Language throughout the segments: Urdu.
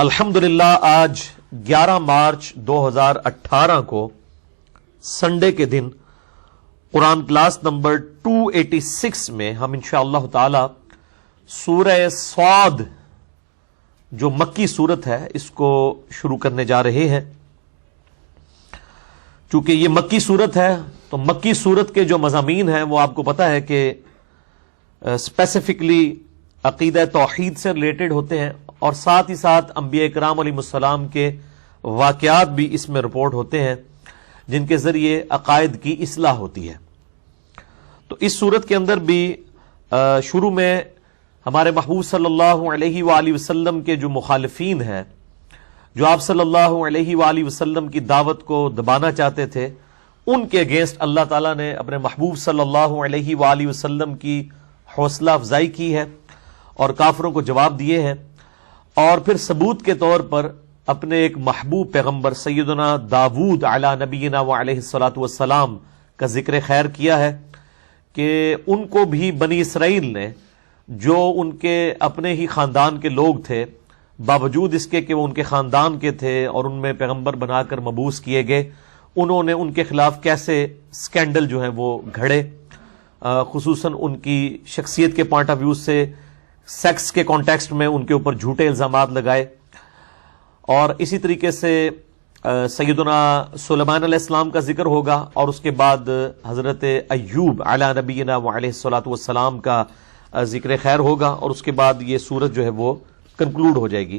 الحمدللہ آج 11 مارچ 2018 کو سنڈے کے دن قرآن کلاس نمبر 286 میں ہم انشاءاللہ تعالی سورہ صاد جو مکی سورت ہے اس کو شروع کرنے جا رہے ہیں۔ چونکہ یہ مکی سورت ہے تو مکی سورت کے جو مضامین ہیں وہ آپ کو پتہ ہے کہ اسپیسیفکلی عقیدہ توحید سے ریلیٹڈ ہوتے ہیں اور ساتھ ہی ساتھ انبیاء کرام علیہ السلام کے واقعات بھی اس میں رپورٹ ہوتے ہیں جن کے ذریعے عقائد کی اصلاح ہوتی ہے۔ تو اس صورت کے اندر بھی شروع میں ہمارے محبوب صلی اللہ علیہ وآلہ وسلم کے جو مخالفین ہیں، جو آپ صلی اللہ علیہ وآلہ وسلم کی دعوت کو دبانا چاہتے تھے، ان کے اگینسٹ اللہ تعالیٰ نے اپنے محبوب صلی اللہ علیہ وآلہ وسلم کی حوصلہ افزائی کی ہے اور کافروں کو جواب دیے ہیں، اور پھر ثبوت کے طور پر اپنے ایک محبوب پیغمبر سیدنا داود علی نبینا وعلیہ الصلاۃ والسلام کا ذکر خیر کیا ہے کہ ان کو بھی بنی اسرائیل نے، جو ان کے اپنے ہی خاندان کے لوگ تھے، باوجود اس کے کہ وہ ان کے خاندان کے تھے اور ان میں پیغمبر بنا کر مبعوث کیے گئے، انہوں نے ان کے خلاف کیسے سکینڈل جو ہیں وہ گھڑے، خصوصاً ان کی شخصیت کے پوائنٹ آف ویو سے سیکس کے کانٹیکسٹ میں ان کے اوپر جھوٹے الزامات لگائے۔ اور اسی طریقے سے سیدنا سلیمان علیہ السلام کا ذکر ہوگا اور اس کے بعد حضرت ایوب علی نبینا وعلیہ الصلاۃ والسلام کا ذکر خیر ہوگا، اور اس کے بعد یہ سورت جو ہے وہ کنکلوڈ ہو جائے گی۔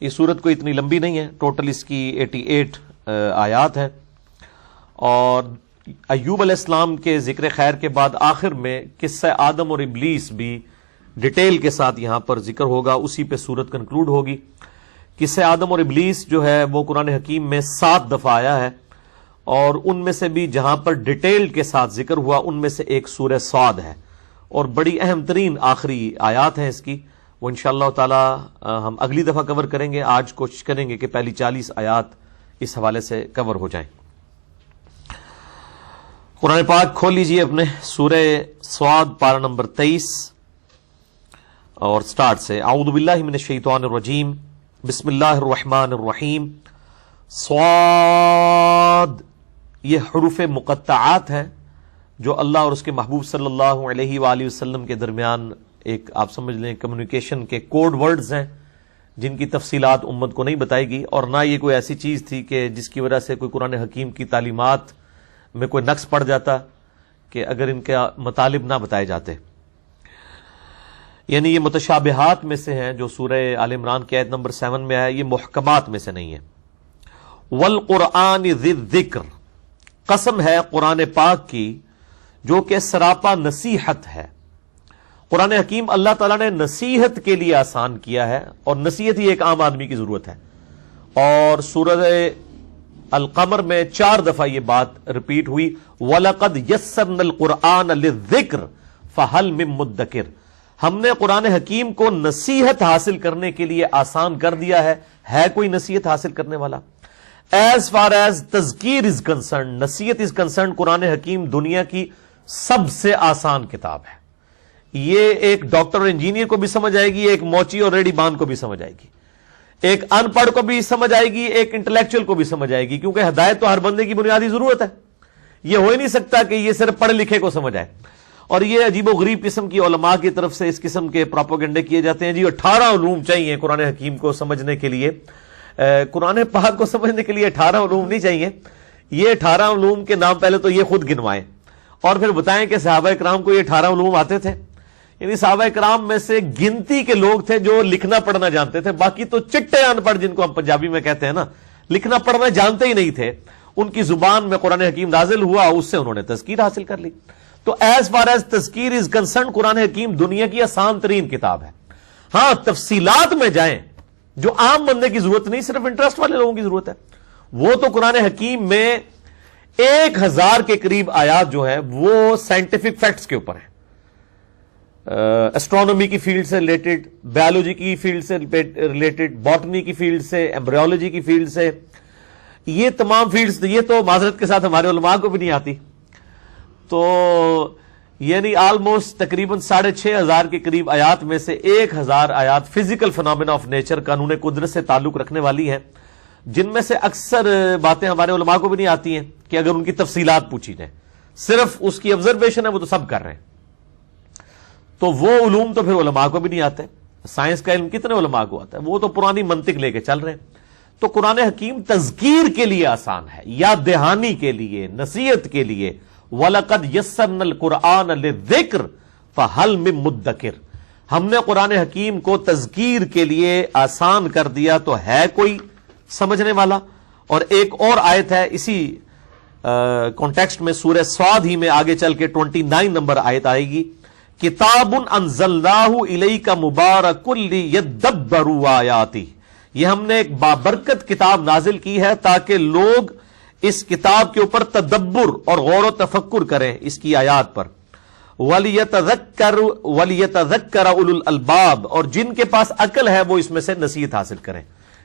یہ سورت کوئی اتنی لمبی نہیں ہے، ٹوٹل اس کی 88 آیات ہیں، اور ایوب علیہ السلام کے ذکر خیر کے بعد آخر میں قصہ آدم اور ابلیس بھی ڈیٹیل کے ساتھ یہاں پر ذکر ہوگا، اسی پہ سورت کنکلوڈ ہوگی۔ قصہ آدم اور ابلیس جو ہے وہ قرآن حکیم میں 7 دفعہ آیا ہے، اور ان میں سے بھی جہاں پر ڈیٹیل کے ساتھ ذکر ہوا ان میں سے ایک سورہ صاد ہے، اور بڑی اہم ترین آخری آیات ہیں اس کی، وہ انشاءاللہ تعالی ہم اگلی دفعہ کور کریں گے۔ آج کوشش کریں گے کہ پہلی 40 آیات اس حوالے سے کور ہو جائیں۔ قرآن پاک کھول لیجئے اپنے سورہ صاد پارہ نمبر 23 اور سٹارٹ سے۔ اعوذ باللہ من الشیطان الرجیم، بسم اللہ الرحمن الرحیم۔ صاد، یہ حروف مقطعات ہیں جو اللہ اور اس کے محبوب صلی اللہ علیہ وآلہ وسلم کے درمیان ایک آپ سمجھ لیں کمیونیکیشن کے کوڈ ورڈز ہیں جن کی تفصیلات امت کو نہیں بتائی گئی، اور نہ یہ کوئی ایسی چیز تھی کہ جس کی وجہ سے کوئی قرآن حکیم کی تعلیمات میں کوئی نقص پڑ جاتا کہ اگر ان کے مطالب نہ بتائے جاتے۔ یعنی یہ متشابہات میں سے ہیں جو سورہ آل عمران کی آیت نمبر 7 میں ہے، یہ محکمات میں سے نہیں ہے۔ والقرآن ذی الذکر، قسم ہے قرآن پاک کی جو کہ سراپا نصیحت ہے۔ قرآن حکیم اللہ تعالیٰ نے نصیحت کے لیے آسان کیا ہے، اور نصیحت ہی ایک عام آدمی کی ضرورت ہے، اور سورہ القمر میں 4 دفعہ یہ بات ریپیٹ ہوئی، وَلَقَدْ يَسَّرْنَا الْقُرْآنَ لِلذِّكْرِ فَهَلْ مِن مُدَّكِرٍ، ہم نے قرآن حکیم کو نصیحت حاصل کرنے کے لیے آسان کر دیا ہے کوئی نصیحت حاصل کرنے والا؟ ایز فار ایز تذکیر از کنسرن، نصیحت از کنسرن، قرآن حکیم دنیا کی سب سے آسان کتاب ہے۔ یہ ایک ڈاکٹر اور انجینئر کو بھی سمجھ آئے گی، ایک موچی اور ریڈی بان کو بھی سمجھ آئے گی، ایک ان پڑھ کو بھی سمجھ آئے گی، ایک انٹلیکچوئل کو بھی سمجھ آئے گی، کیونکہ ہدایت تو ہر بندے کی بنیادی ضرورت ہے۔ یہ ہو ہی نہیں سکتا کہ یہ صرف پڑھے لکھے کو سمجھ آئے۔ اور یہ عجیب و غریب قسم کی علماء کی طرف سے اس قسم کے پروپیگنڈے کیے جاتے ہیں، جی 18 علوم چاہیے قرآن حکیم کو سمجھنے کے لیے۔ قرآن پاک کو سمجھنے کے لیے 18 علوم نہیں چاہیے، یہ 18 علوم کے نام پہلے تو یہ خود گنوائیں اور پھر بتائیں کہ صحابہ کرام کو یہ 18 علوم آتے تھے۔ یعنی صحابہ کرام میں سے گنتی کے لوگ تھے جو لکھنا پڑھنا جانتے تھے، باقی تو چٹے ان پڑھ جن کو ہم پنجابی میں کہتے ہیں نا، لکھنا پڑھنا جانتے ہی نہیں تھے۔ ان کی زبان میں قرآن حکیم نازل ہوا، اس سے انہوں نے تذکیر حاصل کر لی۔ تو ایز فار ایز تذکیر از کنسرن، قرآن حکیم دنیا کی آسان ترین کتاب ہے۔ ہاں تفصیلات میں جائیں جو عام بندے کی ضرورت نہیں، صرف انٹرسٹ والے لوگوں کی ضرورت ہے، وہ تو قرآن حکیم میں 1000 کے قریب آیات جو ہیں وہ سائنٹیفک فیکٹس کے اوپر ہیں، اسٹرانومی کی فیلڈ سے ریلیٹڈ، بایولوجی کی فیلڈ سے ریلیٹڈ، باٹنی کی فیلڈ سے، ایمبریولوجی کی فیلڈ سے، یہ تمام فیلڈز، یہ تو معذرت کے ساتھ ہمارے علماء کو بھی نہیں آتی۔ تو یعنی آلموسٹ تقریباً 6,500 کے قریب آیات میں سے 1,000 آیات فزیکل فنامنا آف نیچر، قانون قدرت سے تعلق رکھنے والی ہیں، جن میں سے اکثر باتیں ہمارے علماء کو بھی نہیں آتی ہیں کہ اگر ان کی تفصیلات پوچھی جائیں، صرف اس کی آبزرویشن ہے، وہ تو سب کر رہے ہیں، تو وہ علوم تو پھر علماء کو بھی نہیں آتے۔ سائنس کا علم کتنے علماء کو آتا ہے؟ وہ تو پرانی منطق لے کے چل رہے ہیں۔ تو قرآن حکیم تذکیر کے لیے آسان ہے، یاد دہانی کے لیے، نصیحت کے لیے۔ وَلَقَدْ يَسَّرْنَا الْقُرْآنَ لِلذِّكْرِ فَهَلْ مِن مُدَّكِرٍ، ہم نے قرآن حکیم کو تذکیر کے لیے آسان کر دیا تو ہے کوئی سمجھنے والا۔ اور ایک اور آیت ہے اسی کانٹیکسٹ میں، سورہ صاد ہی میں آگے چل کے 29 نمبر آیت آئے گی، کتاب انزلناہ الیک مبارک لیدبروا آیاتہ، یہ ہم نے ایک بابرکت کتاب نازل کی ہے تاکہ لوگ اس کتاب کے اوپر تدبر اور غور و تفکر کریں اس کی آیات پر۔ وَلِيَتَذَكَّرَ أُولُو الْأَلْبَابِ، اور جن کے پاس عقل ہے وہ اس میں سے نصیحت حاصل کریں۔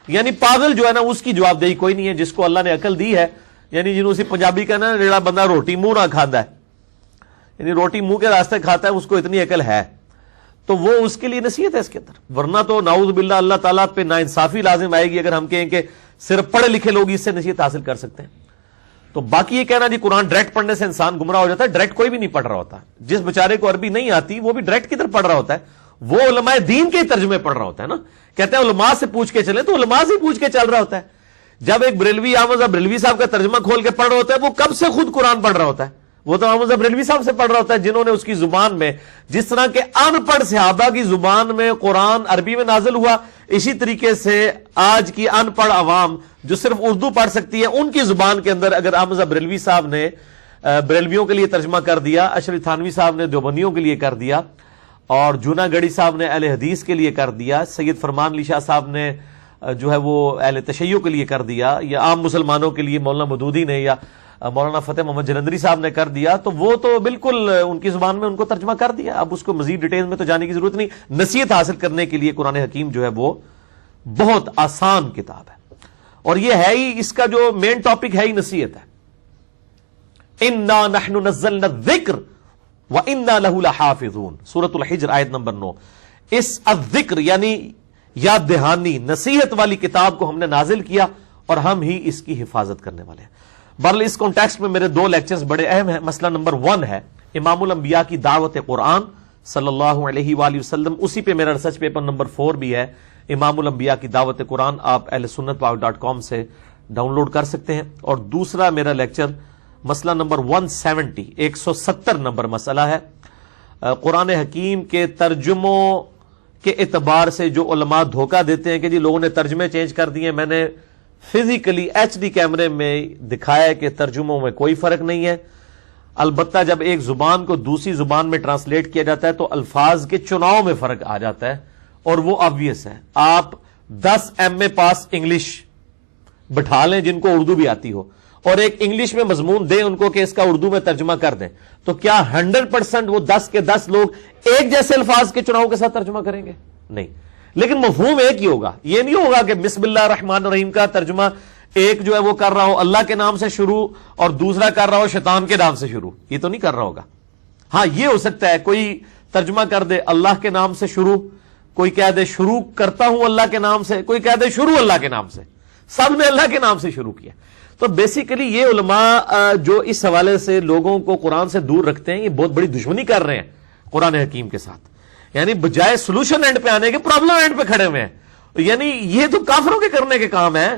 یعنی پاگل جو ہے نا اس کی جواب دہی کوئی نہیں ہے، جس کو اللہ نے عقل دی ہے، یعنی جنہوں سے پنجابی کا نا جڑا بندہ روٹی منہ نہ کھاتا ہے، یعنی روٹی منہ کے راستے کھاتا ہے، اس کو اتنی عقل ہے تو وہ اس کے لیے نصیحت ہے اس کے اندر، ورنہ تو نعوذ باللہ اللہ تعالیٰ پہ ناانصافی لازم آئے گی اگر ہم کہیں کہ صرف پڑھے لکھے لوگ اس سے نصیحت حاصل کر سکتے ہیں۔ تو باقی یہ کہنا جی قرآن ڈائریکٹ پڑھنے سے انسان گمراہ ہو جاتا ہے، ڈائریکٹ کوئی بھی نہیں پڑھ رہا ہوتا، جس بیچارے کو عربی نہیں آتی وہ بھی ڈائریکٹ کدھر پڑھ رہا ہوتا ہے، وہ علماء دین کے ترجمے پڑھ رہا ہوتا ہے نا، کہتے ہیں علماء سے پوچھ کے چلیں، تو علماء سے پوچھ کے چل رہا ہوتا ہے۔ جب ایک بریلوی احمد بریلوی صاحب کا ترجمہ کھول کے پڑھ رہا ہوتا ہے، وہ کب سے خود قرآن پڑھ رہا ہوتا ہے، وہ تو احمد بریلوی صاحب سے پڑھ رہا ہوتا ہے جنہوں نے اس کی زبان میں، جس طرح کے ان پڑھ صحابہ کی زبان میں قرآن عربی میں نازل ہوا، اسی طریقے سے آج کی ان پڑھ عوام جو صرف اردو پڑھ سکتی ہے ان کی زبان کے اندر اگر احمد بریلوی صاحب نے بریلویوں کے لیے ترجمہ کر دیا، اشرف تھانوی صاحب نے دیوبندیوں کے لیے کر دیا، اور جونا گڑھی صاحب نے اہل حدیث کے لیے کر دیا، سید فرمان علی شاہ صاحب نے جو ہے وہ اہل تشیع کے لیے کر دیا، یا عام مسلمانوں کے لیے مولانا مودودی نے یا مولانا فتح محمد جلندری صاحب نے کر دیا، تو وہ تو بالکل ان کی زبان میں ان کو ترجمہ کر دیا، اب اس کو مزید ڈیٹیل میں تو جانے کی ضرورت نہیں۔ نصیحت حاصل کرنے کے لیے قرآن حکیم جو ہے وہ بہت آسان کتاب ہے، اور یہ ہے ہی اس کا جو مین ٹاپک ہے ہی نصیحت ہے۔ اِنَّا نَحْنُ نَزَّلْنَا الذِّكْرَ وَإِنَّا لَهُ لَحَافِظُونَ، سورۃ الحجر آیت نمبر 9۔ اس الذکر یعنی یاد دہانی، نصیحت والی کتاب کو ہم نے نازل کیا اور ہم ہی اس کی حفاظت کرنے والے ہیں۔ بہرحال اس کانٹیکسٹ میں میرے 2 لیکچرز بڑے اہم ہیں۔ مسئلہ نمبر 1 ہے امام الانبیاء کی دعوت قرآن صلی اللہ علیہ وآلہ وسلم، اسی پہ میرا ریسرچ پیپر نمبر 4 بھی ہے، امام الانبیاء کی دعوت قرآن، آپ اہل سنت پاک.com سے ڈاؤن لوڈ کر سکتے ہیں۔ اور دوسرا میرا لیکچر مسئلہ نمبر 170 170 نمبر مسئلہ ہے، قرآن حکیم کے ترجموں کے اعتبار سے جو علماء دھوکہ دیتے ہیں کہ جی لوگوں نے ترجمے چینج کر دیے، میں نے فزیکلی HD کیمرے میں دکھایا کہ ترجموں میں کوئی فرق نہیں ہے، البتہ جب ایک زبان کو دوسری زبان میں ٹرانسلیٹ کیا جاتا ہے تو الفاظ کے چناؤ میں فرق آ جاتا ہے، اور وہ آبویس ہے۔ آپ 10 MA پاس انگلش بٹھا لیں جن کو اردو بھی آتی ہو، اور ایک انگلش میں مضمون دیں ان کو کہ اس کا اردو میں ترجمہ کر دیں، تو کیا 100% وہ 10 کے 10 لوگ ایک جیسے الفاظ کے چناؤ کے ساتھ ترجمہ کریں گے؟ نہیں، لیکن مفہوم ایک ہی ہوگا۔ یہ نہیں ہوگا کہ بسم اللہ الرحمن الرحیم کا ترجمہ ایک جو ہے وہ کر رہا ہو اللہ کے نام سے شروع اور دوسرا کر رہا ہو شیطان کے نام سے شروع، یہ تو نہیں کر رہا ہوگا۔ ہاں یہ ہو سکتا ہے کوئی ترجمہ کر دے اللہ کے نام سے شروع، کوئی کہہ دے شروع کرتا ہوں اللہ کے نام سے، کوئی کہہ دے شروع اللہ کے نام سے، سب نے اللہ کے نام سے شروع کیا۔ تو بیسیکلی یہ علماء جو اس حوالے سے لوگوں کو قرآن سے دور رکھتے ہیں، یہ بہت بڑی دشمنی کر رہے ہیں قرآن حکیم کے ساتھ، یعنی بجائے سولوشن اینڈ پہ آنے کے پرابلم اینڈ پہ کھڑے ہوئے ہیں۔ یعنی یہ تو کافروں کے کرنے کے کام ہے۔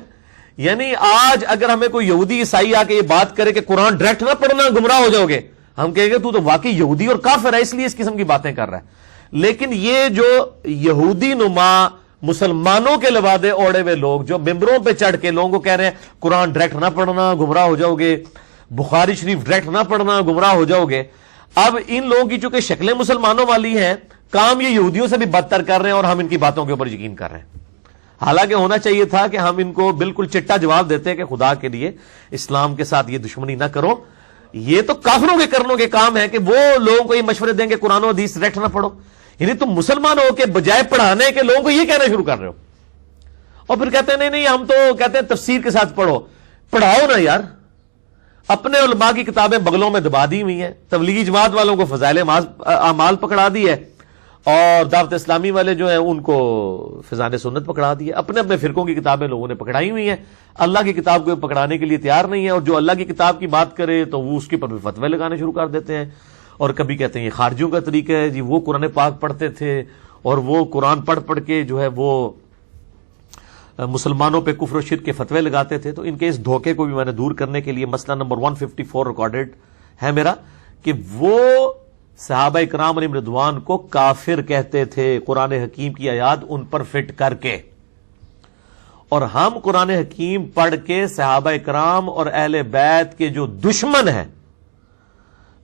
یعنی آج اگر ہمیں کوئی یہودی عیسائی آ کے یہ بات کرے کہ قرآن ڈائریکٹ نہ پڑھنا گمراہ ہو جاؤ گے، ہم کہیں گے تو واقعی یہودی اور کافر ہے، اس لیے اس قسم کی باتیں کر رہا ہے۔ لیکن یہ جو یہودی نما مسلمانوں کے لوادے اوڑے ہوئے لوگ جو ممبروں پہ چڑھ کے لوگوں کو کہہ رہے ہیں قرآن ڈائریکٹ نہ پڑھنا گمراہ ہو جاؤ گے، بخاری شریف ڈائریکٹ نہ پڑھنا گمراہ ہو جاؤ گے، اب ان لوگوں کی چونکہ شکلیں مسلمانوں والی ہیں، کام یہ یہودیوں سے بھی بدتر کر رہے ہیں، اور ہم ان کی باتوں کے اوپر یقین کر رہے ہیں۔ حالانکہ ہونا چاہیے تھا کہ ہم ان کو بالکل چٹا جواب دیتے کہ خدا کے لیے اسلام کے ساتھ یہ دشمنی نہ کرو، یہ تو کافروں کے کرنوں کے کام ہے کہ وہ لوگوں کو یہ مشورے دیں کہ قرآن و حدیث ڈائریکٹ نہ پڑھو۔ یعنی تم مسلمان ہو کے بجائے پڑھانے کے لوگوں کو یہ کہنا شروع کر رہے ہو، اور پھر کہتے ہیں نہیں ہم تو کہتے ہیں تفسیر کے ساتھ پڑھو۔ پڑھاؤ نا یار، اپنے علماء کی کتابیں بغلوں میں دبا دی ہوئی ہیں، تبلیغی جماعت والوں کو فضائل اعمال پکڑا دی ہے، اور دعوت اسلامی والے جو ہیں ان کو فضائل سنت پکڑا دی ہے۔ اپنے اپنے فرقوں کی کتابیں لوگوں نے پکڑائی ہوئی ہیں، اللہ کی کتاب کو پکڑانے کے لیے تیار نہیں ہے، اور جو اللہ کی کتاب کی بات کرے تو وہ اس کے پر بھی فتوے لگانے شروع کر دیتے ہیں، اور کبھی کہتے ہیں یہ خارجیوں کا طریقہ ہے جی، وہ قرآن پاک پڑھتے تھے اور وہ قرآن پڑھ پڑھ کے جو ہے وہ مسلمانوں پہ کفر و شرک کے فتوے لگاتے تھے۔ تو ان کے اس دھوکے کو بھی میں نے دور کرنے کے لیے مسئلہ نمبر 154 ریکارڈڈ ہے میرا، کہ وہ صحابہ کرام علیہم رضوان کو کافر کہتے تھے قرآن حکیم کی آیات ان پر فٹ کر کے، اور ہم قرآن حکیم پڑھ کے صحابہ کرام اور اہل بیت کے جو دشمن ہیں،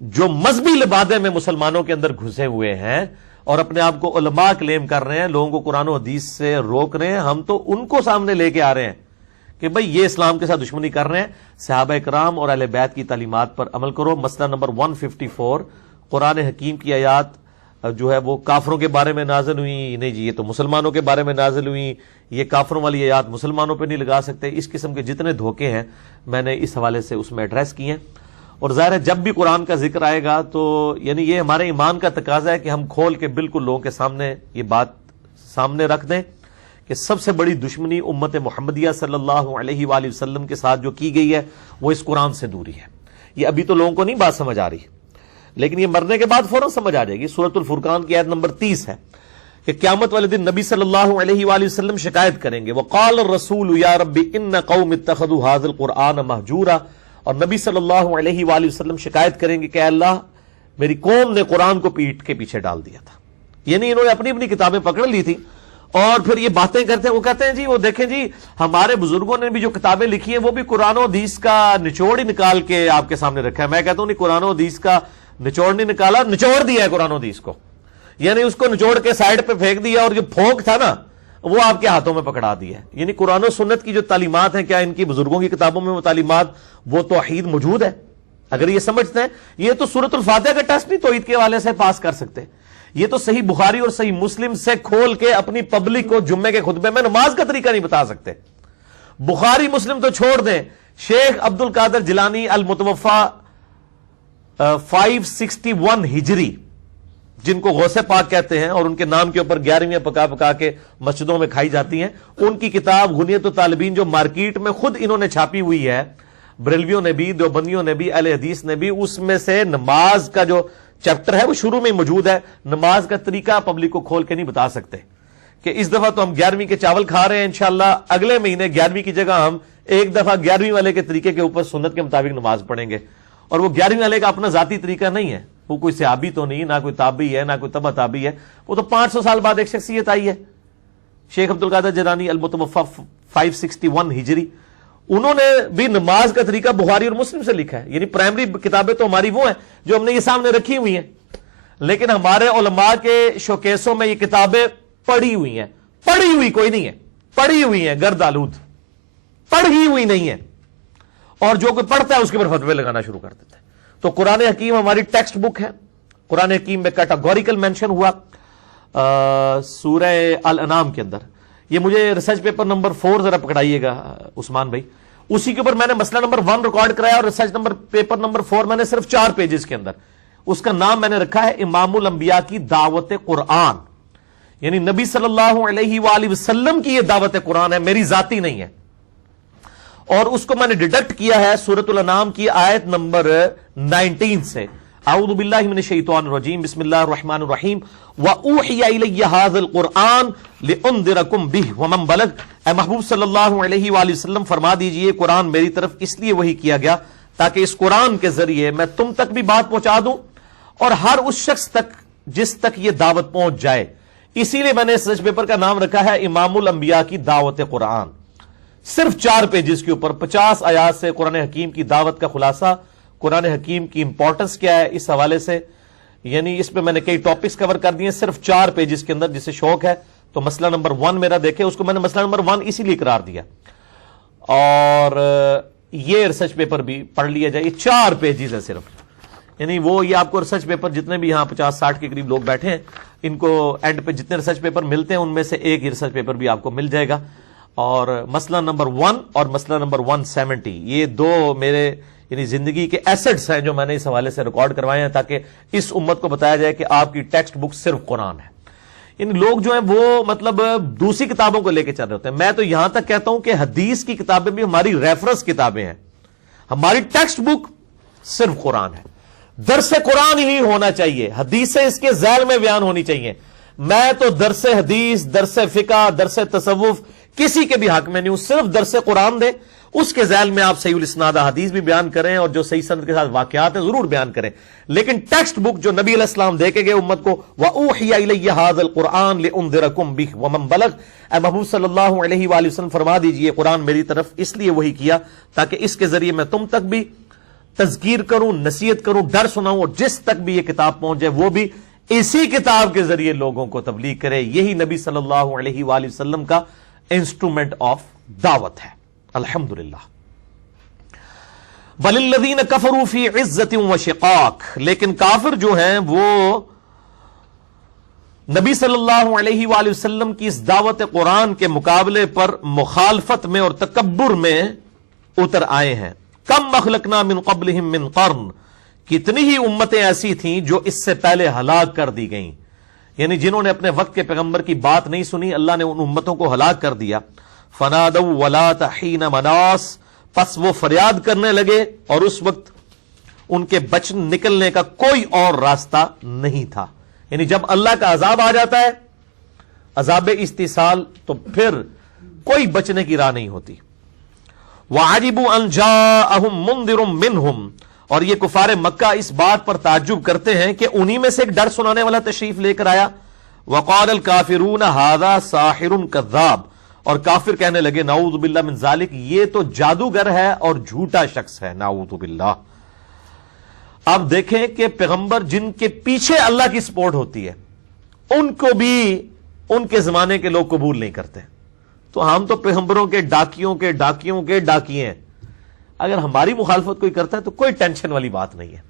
جو مذہبی لبادے میں مسلمانوں کے اندر گھسے ہوئے ہیں اور اپنے آپ کو علماء کلیم کر رہے ہیں، لوگوں کو قرآن و حدیث سے روک رہے ہیں، ہم تو ان کو سامنے لے کے آ رہے ہیں کہ بھئی یہ اسلام کے ساتھ دشمنی کر رہے ہیں، صحابہ کرام اور اہل بیت کی تعلیمات پر عمل کرو۔ مسئلہ نمبر 154، قرآن حکیم کی آیات جو ہے وہ کافروں کے بارے میں نازل ہوئی، نہیں جی یہ تو مسلمانوں کے بارے میں نازل ہوئی، یہ کافروں والی آیات مسلمانوں پہ نہیں لگا سکتے، اس قسم کے جتنے دھوکے ہیں میں نے اس حوالے سے اس میں ایڈریس کیے ہیں۔ اور ظاہر ہے جب بھی قرآن کا ذکر آئے گا تو یعنی یہ ہمارے ایمان کا تقاضا ہے کہ ہم کھول کے بالکل لوگوں کے سامنے یہ بات سامنے رکھ دیں کہ سب سے بڑی دشمنی امت محمدیہ صلی اللہ علیہ وآلہ وسلم کے ساتھ جو کی گئی ہے وہ اس قرآن سے دوری ہے۔ یہ ابھی تو لوگوں کو نہیں بات سمجھ آ رہی، لیکن یہ مرنے کے بعد فوراً سمجھ آ جائے گی۔ سورۃ الفرقان کی آیت نمبر 30 ہے کہ قیامت والے دن نبی صلی اللہ علیہ وآلہ وسلم شکایت کریں گے، وقال الرسول یا رب ان قوم اتخذوا هذا القرآن مہجورا، اور نبی صلی اللہ علیہ وآلہ وسلم شکایت کریں گے کہ اے اللہ میری قوم نے قرآن کو پیٹ کے پیچھے ڈال دیا تھا، یعنی انہوں نے اپنی اپنی کتابیں پکڑ لی تھی اور پھر یہ باتیں کرتے ہیں، وہ کہتے ہیں جی وہ دیکھیں جی ہمارے بزرگوں نے بھی جو کتابیں لکھی ہیں وہ بھی قرآن و حدیث کا نچوڑ ہی نکال کے آپ کے سامنے رکھا ہے۔ میں کہتا ہوں نہیں، قرآن و حدیث کا نچوڑ نہیں نکالا، نچوڑ دیا ہے قرآن و حدیث کو، یعنی اس کو نچوڑ کے سائڈ پہ پھینک دیا، اور جو پھونک تھا نا وہ آپ کے ہاتھوں میں پکڑا دیا ہے۔ یعنی قرآن و سنت کی جو تعلیمات ہیں، کیا ان کی بزرگوں کی کتابوں میں وہ تعلیمات، وہ توحید موجود ہے؟ اگر یہ سمجھتے ہیں، یہ تو سورۃ الفاتحہ کا ٹیسٹ نہیں توحید کے حوالے سے پاس کر سکتے، یہ تو صحیح بخاری اور صحیح مسلم سے کھول کے اپنی پبلک کو جمعے کے خطبے میں نماز کا طریقہ نہیں بتا سکتے۔ بخاری مسلم تو چھوڑ دیں، شیخ عبد القادر جیلانی المتوفا 561 ہجری، جن کو غوث پاک کہتے ہیں اور ان کے نام کے اوپر 11ویں پکا پکا کے مسجدوں میں کھائی جاتی ہیں، ان کی کتاب غنیت الطالبین جو مارکیٹ میں خود انہوں نے چھاپی ہوئی ہے، بریلویوں نے بھی، دیوبندیوں نے بھی، اہل حدیث نے بھی، اس میں سے نماز کا جو چیپٹر ہے وہ شروع میں موجود ہے۔ نماز کا طریقہ پبلک کو کھول کے نہیں بتا سکتے کہ اس دفعہ تو ہم 11ویں کے چاول کھا رہے ہیں، انشاءاللہ اگلے مہینے 11ویں کی جگہ ہم ایک دفعہ 11ویں والے کے طریقے کے اوپر سنت کے مطابق نماز پڑھیں گے، اور وہ 11ویں والے کا اپنا ذاتی طریقہ نہیں ہے، وہ کوئی صحابی تو نہیں، نہ کوئی تابعی ہے، نہ کوئی تبع تابعی ہے، وہ تو 500 سال بعد ایک شخصیت آئی ہے، شیخ عبد القادر جیلانی المتوفا 561 ہجری۔ انہوں نے بھی نماز کا طریقہ بخاری اور مسلم سے لکھا ہے، یعنی پرائمری کتابیں تو ہماری وہ ہیں جو ہم نے یہ سامنے رکھی ہوئی ہیں، لیکن ہمارے علماء کے شوکیسوں میں یہ کتابیں پڑھی ہوئی ہیں، پڑھی ہوئی کوئی نہیں ہے، پڑھی ہوئی ہیں گرد آلود، پڑھی ہوئی نہیں ہے، اور جو کوئی پڑھتا ہے اس کے اوپر فتوے لگانا شروع کر دیتا ہے۔ تو قرآن حکیم ہماری ٹیکسٹ بک ہے، قرآن حکیم میں کیٹاگوریکل مینشن ہوا سورہ الانعام کے اندر۔ یہ مجھے ریسرچ پیپر نمبر 4 ذرا پکڑائیے گا عثمان بھائی، اسی کے اوپر میں نے مسئلہ نمبر 1 ریکارڈ کرایا، اور ریسرچ پیپر نمبر 4 میں نے صرف 4 پیجز کے اندر اس کا نام میں نے رکھا ہے امام الانبیاء کی دعوت قرآن، یعنی نبی صلی اللہ علیہ وآلہ وسلم کی یہ دعوت قرآن ہے، میری ذاتی نہیں ہے، اور اس کو میں نے ڈیڈکٹ کیا ہے سورۃ الانعام کی آیت نمبر 19 سے۔ اعوذ باللہ من الشیطان الرجیم، بسم اللہ الرحمن الرحیم، وَأُوحِيَ إِلَيَّ هَذَا الْقُرْآنُ لِأُنذِرَكُم بِهِ وَمَن بَلَغَ۔ اے محبوب صلی اللہ علیہ وآلہ وسلم فرما دیجئے قرآن میری طرف اس لیے وحی کیا گیا تاکہ اس قرآن کے ذریعے میں تم تک بھی بات پہنچا دوں اور ہر اس شخص تک جس تک یہ دعوت پہنچ جائے۔ اسی لیے میں نے اس ریسرچ پیپر کا نام رکھا ہے امام الانبیاء کی دعوت قرآن۔ صرف 4 پیجز کے اوپر 50 آیات سے قرآن حکیم کی دعوت کا خلاصہ، قرآن حکیم کی امپورٹنس کیا ہے اس حوالے سے، یعنی اس پہ میں نے کئی ٹاپکس کور کر دیے صرف 4 پیجز کے اندر۔ جسے شوق ہے تو مسئلہ نمبر 1 میرا دیکھے، اس کو میں نے مسئلہ نمبر 1 اسی لیے قرار دیا، اور یہ ریسرچ پیپر بھی پڑھ لیا جائے، یہ 4 پیجز ہے صرف، یعنی وہ یہ آپ کو ریسرچ پیپر جتنے بھی یہاں 50-60 کے قریب لوگ بیٹھے ہیں، ان کو اینڈ پہ جتنے ریسرچ پیپر ملتے ہیں ان میں سے ایک ریسرچ پیپر بھی آپ کو مل جائے گا۔ اور مسئلہ نمبر 1 اور مسئلہ نمبر 170 یہ 2 میرے یعنی زندگی کے ایسٹس ہیں جو میں نے اس حوالے سے ریکارڈ کروائے ہیں تاکہ اس امت کو بتایا جائے کہ آپ کی ٹیکسٹ بک صرف قرآن ہے. یعنی لوگ جو ہیں وہ مطلب دوسری کتابوں کو لے کے چل رہے ہوتے ہیں. میں تو یہاں تک کہتا ہوں کہ حدیث کی کتابیں بھی ہماری ریفرنس کتابیں ہیں, ہماری ٹیکسٹ بک صرف قرآن ہے. درس قرآن ہی ہونا چاہیے, حدیثیں اس کے ذیل میں بیان ہونی چاہیے. میں تو درس حدیث, درس فقہ, درس تصوف کسی کے بھی حق میں نہیں ہوں. صرف درس قرآن دے, اس کے ذیل میں آپ صحیح الاسناد حدیث بھی بیان کریں اور جو صحیح سند کے ساتھ واقعات ہیں ضرور بیان کریں, لیکن ٹیکسٹ بک جو نبی علیہ السلام دے کے گئے امت کو, وَأُوحِيَ إِلَيَّ هَذَا الْقُرْآنُ لِأُنذِرَكُمْ بِهِ وَمَنْ بَلَغَ, اے محبوب صلی اللہ علیہ وآلہ وسلم فرما دیجئے قرآن میری طرف اس لیے وہی کیا تاکہ اس کے ذریعے میں تم تک بھی تذکیر کروں, نصیحت کروں, ڈر سناؤں, اور جس تک بھی یہ کتاب پہنچ جائے وہ بھی اسی کتاب کے ذریعے لوگوں کو تبلیغ کرے. یہی نبی صلی اللہ علیہ وآلہ وسلم کا انسٹرومنٹ آف دعوت ہے. الحمدللہ. وَلِلَّذِينَ كَفَرُوا فِي عِزَّةٍ وَشِقَاقٍ, لیکن کافر جو ہیں وہ نبی صلی اللہ علیہ وآلہ وسلم کی اس دعوت قرآن کے مقابلے پر مخالفت میں اور تکبر میں اتر آئے ہیں. کم مخلقنا من قبلہم من قرن, کتنی ہی امتیں ایسی تھیں جو اس سے پہلے ہلاک کر دی گئیں, یعنی جنہوں نے اپنے وقت کے پیغمبر کی بات نہیں سنی, اللہ نے ان امتوں کو ہلاک کر دیا. فنادوا ولا حین مناس, پس وہ فریاد کرنے لگے اور اس وقت ان کے نکلنے کا کوئی اور راستہ نہیں تھا. یعنی جب اللہ کا عذاب آ جاتا ہے, عذاب استیصال, تو پھر کوئی بچنے کی راہ نہیں ہوتی. وَعَجِبُوا أَنْ جَاءَهُمْ مُنذِرٌ مِّنْهُمْ, اور یہ کفار مکہ اس بات پر تعجب کرتے ہیں کہ انہی میں سے ایک ڈر سنانے والا تشریف لے کر آیا. وَقَالَ الْكَافِرُونَ هَذَا سَاحِرٌ كَذَّابٌ, اور کافر کہنے لگے نعوذ باللہ من ذالک, یہ تو جادوگر ہے اور جھوٹا شخص ہے, نعوذ باللہ. اب دیکھیں کہ پیغمبر جن کے پیچھے اللہ کی سپورٹ ہوتی ہے ان کو بھی ان کے زمانے کے لوگ قبول نہیں کرتے. تو ہم تو پیغمبروں کے ڈاکیوں کے ڈاکیے ہیں. اگر ہماری مخالفت کوئی کرتا ہے تو کوئی ٹینشن والی بات نہیں ہے.